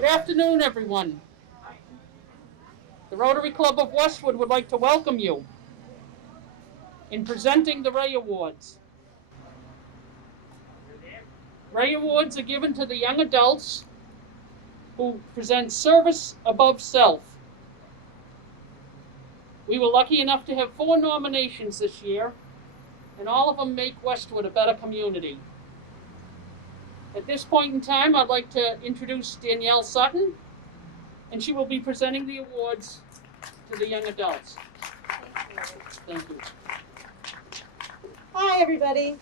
Good afternoon, everyone. The Rotary Club of Westwood would like to welcome you in presenting the R.A.Y Awards. R.A.Y Awards are given to the young adults who present service above self. We were lucky enough to have 4 nominations this year, and all of them make Westwood a better community. At this point in time, I'd like to introduce Danielle Sutton, and she will be presenting the awards to the young adults. Thank you. Hi, everybody.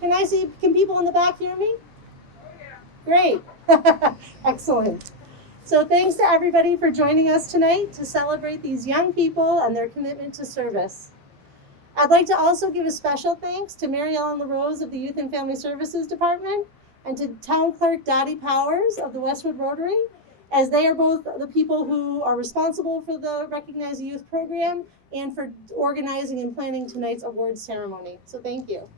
Can people in the back hear me? Oh, yeah. Great. Excellent. So thanks to everybody for joining us tonight to celebrate these young people and their commitment to service. I'd like to also give a special thanks to Mary Ellen LaRose of the Youth and Family Services Department and to Town Clerk Dottie Powers of the Westwood Rotary, as they are both the people who are responsible for the Recognize Youth program and for organizing and planning tonight's awards ceremony. So thank you.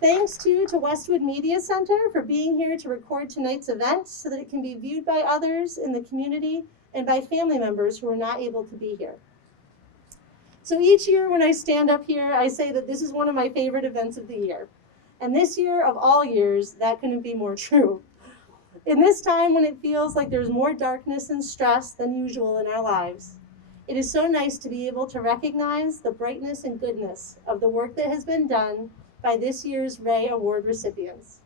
Thanks to Westwood Media Center for being here to record tonight's event so that it can be viewed by others in the community and by family members who are not able to be here. So each year when I stand up here, I say that this is one of my favorite events of the year. And this year, of all years, that couldn't be more true. In this time when it feels like there's more darkness and stress than usual in our lives, it is so nice to be able to recognize the brightness and goodness of the work that has been done by this year's R.A.Y Award recipients.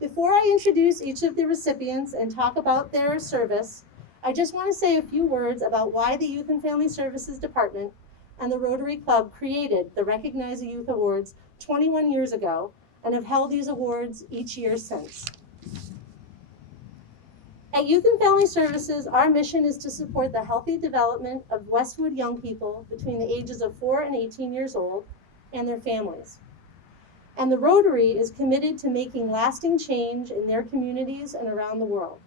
Before I introduce each of the recipients and talk about their service, I just want to say a few words about why the Youth and Family Services Department and the Rotary Club created the Recognize Youth Awards 21 years ago and have held these awards each year since. At Youth and Family Services, our mission is to support the healthy development of Westwood young people between the ages of 4 and 18 years old and their families. And the Rotary is committed to making lasting change in their communities and around the world.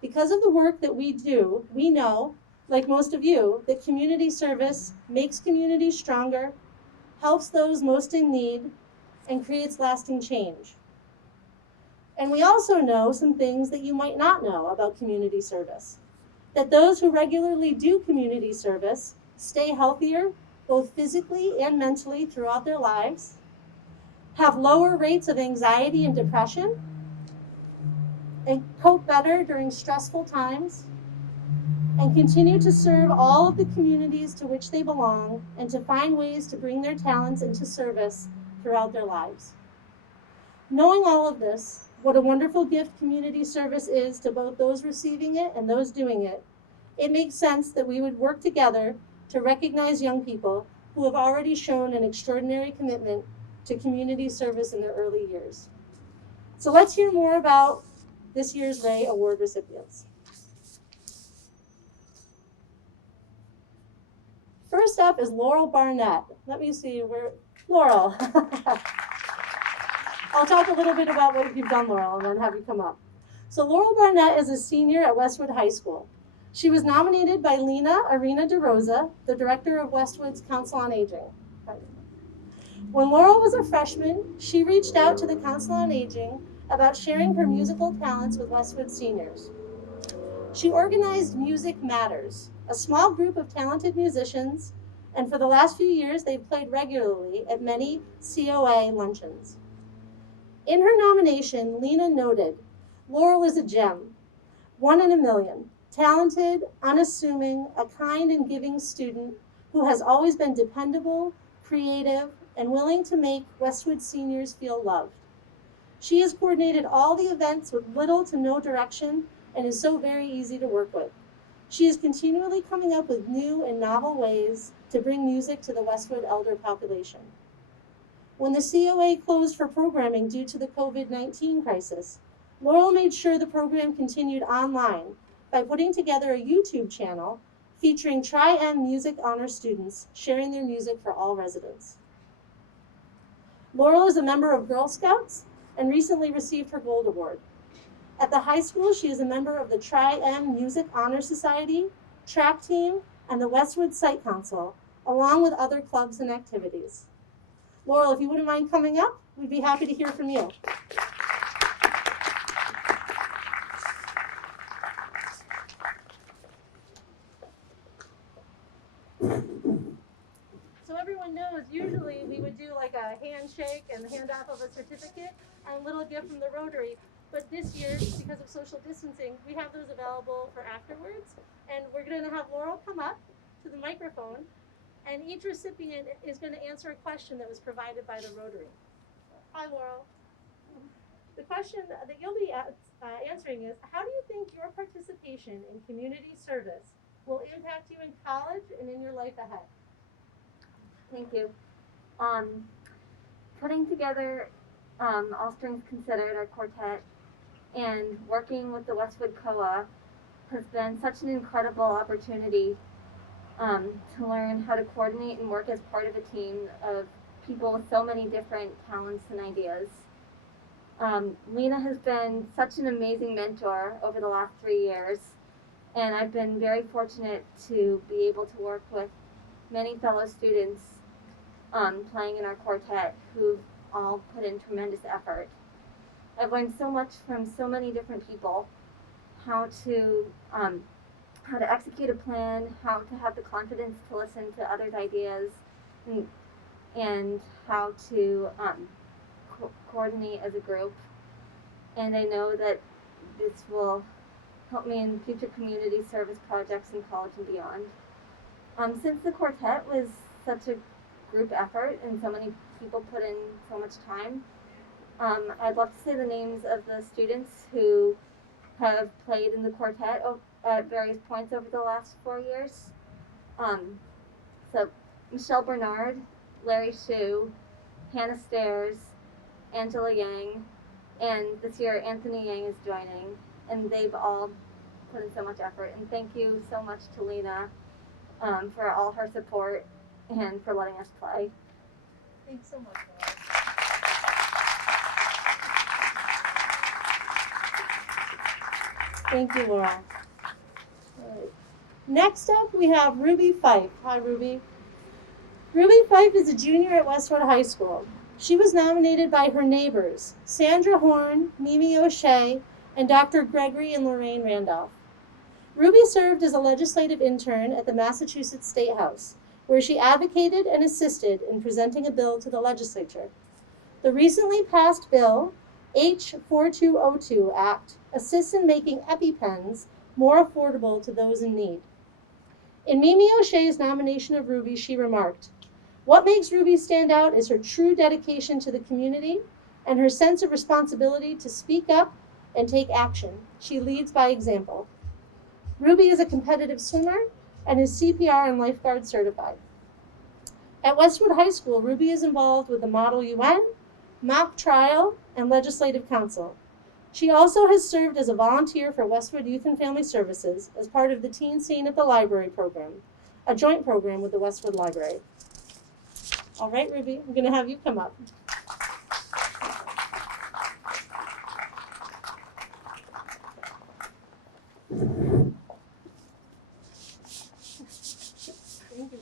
Because of the work that we do, we know, like most of you, that community service makes communities stronger, helps those most in need, and creates lasting change. And we also know some things that you might not know about community service. That those who regularly do community service stay healthier, both physically and mentally throughout their lives, have lower rates of anxiety and depression, and cope better during stressful times, and continue to serve all of the communities to which they belong and to find ways to bring their talents into service throughout their lives. Knowing all of this, what a wonderful gift community service is to both those receiving it and those doing it, it makes sense that we would work together to recognize young people who have already shown an extraordinary commitment to community service in their early years. So let's hear more about this year's R.A.Y Award recipients. First up is Laurel Barnett. Let me see where, Laurel. I'll talk a little bit about what you've done, Laurel, and then have you come up. So Laurel Barnett is a senior at Westwood High School. She was nominated by Lena Arena DeRosa, the director of Westwood's Council on Aging. When Laurel was a freshman, she reached out to the Council on Aging about sharing her musical talents with Westwood seniors. She organized Music Matters, a small group of talented musicians, and for the last few years, they've played regularly at many COA luncheons. In her nomination, Lena noted, Laurel is a gem, 1 in a million, talented, unassuming, a kind and giving student who has always been dependable, creative, and willing to make Westwood seniors feel loved. She has coordinated all the events with little to no direction and is so very easy to work with. She is continually coming up with new and novel ways to bring music to the Westwood elder population. When the COA closed for programming due to the COVID-19 crisis, Laurel made sure the program continued online by putting together a YouTube channel featuring Tri-M Music Honor students sharing their music for all residents. Laurel is a member of Girl Scouts and recently received her Gold Award. At the high school, she is a member of the Tri-M Music Honor Society, track team, and the Westwood Site Council, along with other clubs and activities. Laurel, if you wouldn't mind coming up, we'd be happy to hear from you. So everyone knows, usually we would do like a handshake and handoff of a certificate and a little gift from the Rotary. But this year, because of social distancing, we have those available for afterwards. And we're going to have Laurel come up to the microphone, and each recipient is going to answer a question that was provided by the Rotary. Hi, Laurel. The question that you'll be answering is, how do you think your participation in community service will impact you in college and in your life ahead? Thank you. Putting together All Strings Considered, our quartet, and working with the Westwood COA has been such an incredible opportunity to learn how to coordinate and work as part of a team of people with so many different talents and ideas. Lena has been such an amazing mentor over the last 3 years, and I've been very fortunate to be able to work with many fellow students playing in our quartet who've all put in tremendous effort. I've learned so much from so many different people, how to execute a plan, how to have the confidence to listen to others' ideas, and how to coordinate as a group. And I know that this will help me in future community service projects in college and beyond. Since the quartet was such a group effort and so many people put in so much time, I'd love to say the names of the students who have played in the quartet at various points over the last 4 years. So Michelle Bernard, Larry Hsu, Hannah Stairs, Angela Yang, and this year Anthony Yang is joining, and they've all put in so much effort. And thank you so much to Lena for all her support and for letting us play. Thanks so much, Laurel. Thank you, Laurel. Next up, we have Ruby Fife. Hi, Ruby. Ruby Fife is a junior at Westwood High School. She was nominated by her neighbors, Sandra Horn, Mimi O'Shea, and Dr. Gregory and Lorraine Randolph. Ruby served as a legislative intern at the Massachusetts State House, where she advocated and assisted in presenting a bill to the legislature. The recently passed bill, H 4202 Act, assists in making EpiPens more affordable to those in need. In Mimi O'Shea's nomination of Ruby, she remarked, "What makes Ruby stand out is her true dedication to the community and her sense of responsibility to speak up and take action. She leads by example." Ruby is a competitive swimmer and is CPR and lifeguard certified. At Westwood High School, Ruby is involved with the Model UN, mock trial, and legislative council. She also has served as a volunteer for Westwood Youth and Family Services as part of the Teen Scene at the Library program, a joint program with the Westwood Library. All right, Ruby, I'm going to have you come up. Thank you.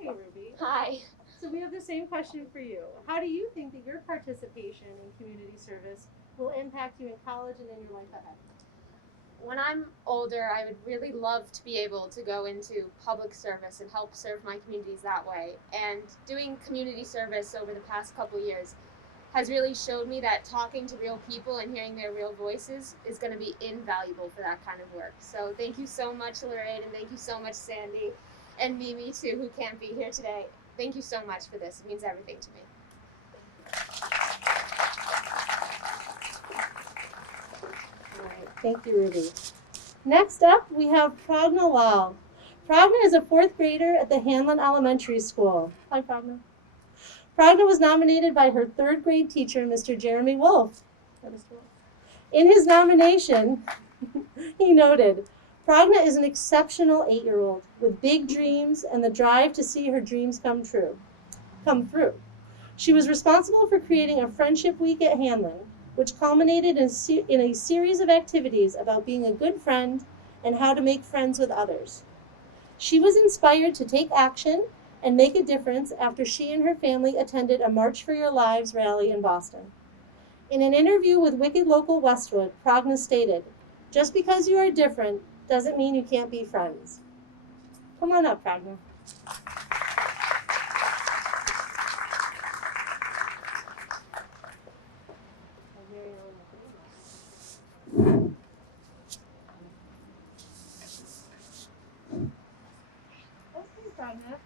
Hey, Ruby. Hi. So we have the same question for you. How do you think that your participation in community service will impact you in college and in your life ahead? When I'm older, I would really love to be able to go into public service and help serve my communities that way. And doing community service over the past couple years has really showed me that talking to real people and hearing their real voices is going to be invaluable for that kind of work. So thank you so much, Lorraine, and thank you so much, Sandy, and Mimi, too, who can't be here today. Thank you so much for this. It means everything to me. All right, thank you, Ruby. Next up, we have Pragna Lal. Pragna is a 4th grader at the Hanlon Elementary School. Hi, Pragna. Pragna was nominated by her 3rd grade teacher, Mr. Jeremy Wolf. In his nomination, he noted, "Pragna is an exceptional 8-year-old with big dreams and the drive to see her dreams come through. She was responsible for creating a friendship week at Hanlon, which culminated in a series of activities about being a good friend and how to make friends with others. She was inspired to take action and make a difference after she and her family attended a March for Your Lives rally in Boston. In an interview with Wicked Local Westwood, Pragna stated, "Just because you are different doesn't mean you can't be friends." Come on up, Pragna. Okay, Pragna,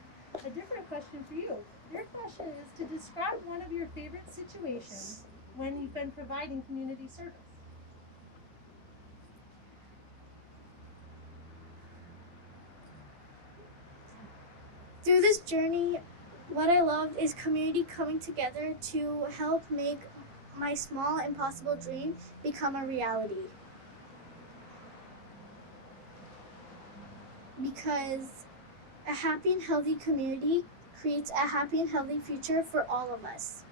a different question for you. Your question is to describe one of your favorite situations when you've been providing community service. Through this journey, what I loved is community coming together to help make my small impossible dream become a reality. Because a happy and healthy community creates a happy and healthy future for all of us.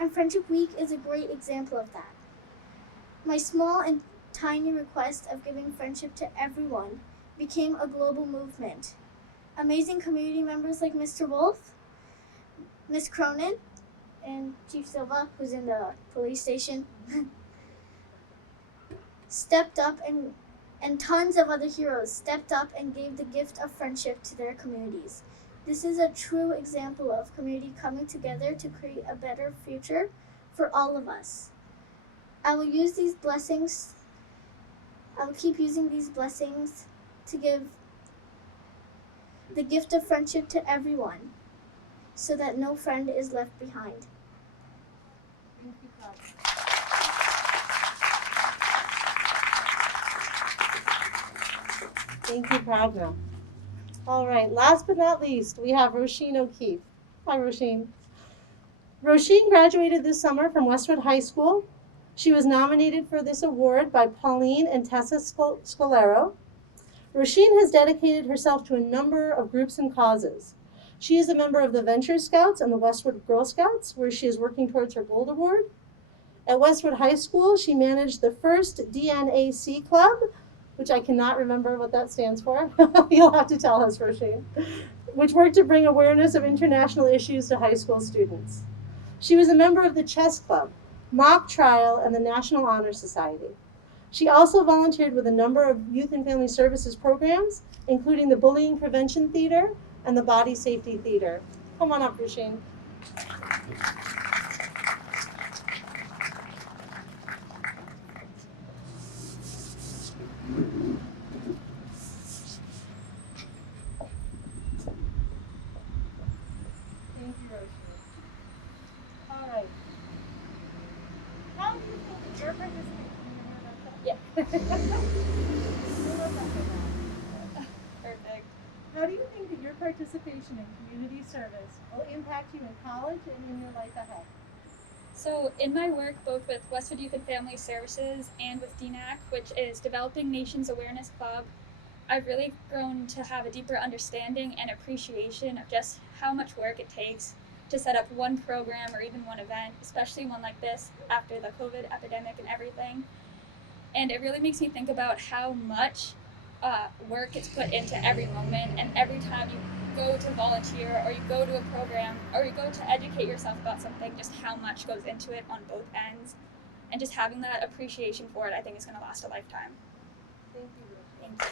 And Friendship Week is a great example of that. My small and tiny request of giving friendship to everyone became a global movement. Amazing community members like Mr. Wolf, Miss Cronin, and Chief Silva, who's in the police station, stepped up, and tons of other heroes stepped up and gave the gift of friendship to their communities. This is a true example of community coming together to create a better future for all of us. I will keep using these blessings to give the gift of friendship to everyone so that no friend is left behind. Thank you, Pragna. Thank you, Pragna. All right, last but not least, we have Roshin O'Keefe. Hi, Roshin. Roshin graduated this summer from Westwood High School. She was nominated for this award by Pauline and Tessa Scolaro. Roshin has dedicated herself to a number of groups and causes. She is a member of the Venture Scouts and the Westwood Girl Scouts, where she is working towards her Gold Award. At Westwood High School, she managed the first DNAC club, which I cannot remember what that stands for. You'll have to tell us, Roshin, which worked to bring awareness of international issues to high school students. She was a member of the Chess Club, Mock Trial, and the National Honor Society. She also volunteered with a number of youth and family services programs, including the Bullying Prevention Theater and the Body Safety Theater. Come on up, Roshin. Thank you, Roshin. All right. How do you think that your participation Perfect. How do you think that your participation in community service will impact you in college and in your life ahead? So in my work, both with Westwood Youth and Family Services and with DNAC, which is Developing Nations Awareness Club, I've really grown to have a deeper understanding and appreciation of just how much work it takes to set up one program or even one event, especially one like this after the COVID epidemic and everything. And it really makes me think about how much work is put into every moment, and every time you go to volunteer or you go to a program or you go to educate yourself about something, just how much goes into it on both ends. And just having that appreciation for it, I think is going to last a lifetime. Thank you. Thank you.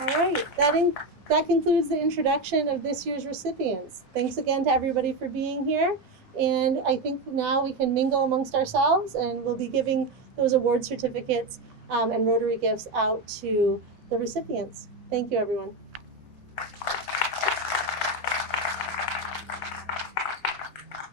All right, that concludes the introduction of this year's recipients. Thanks again to everybody for being here. And I think now we can mingle amongst ourselves, and we'll be giving those award certificates and Rotary gifts out to the recipients. Thank you, everyone.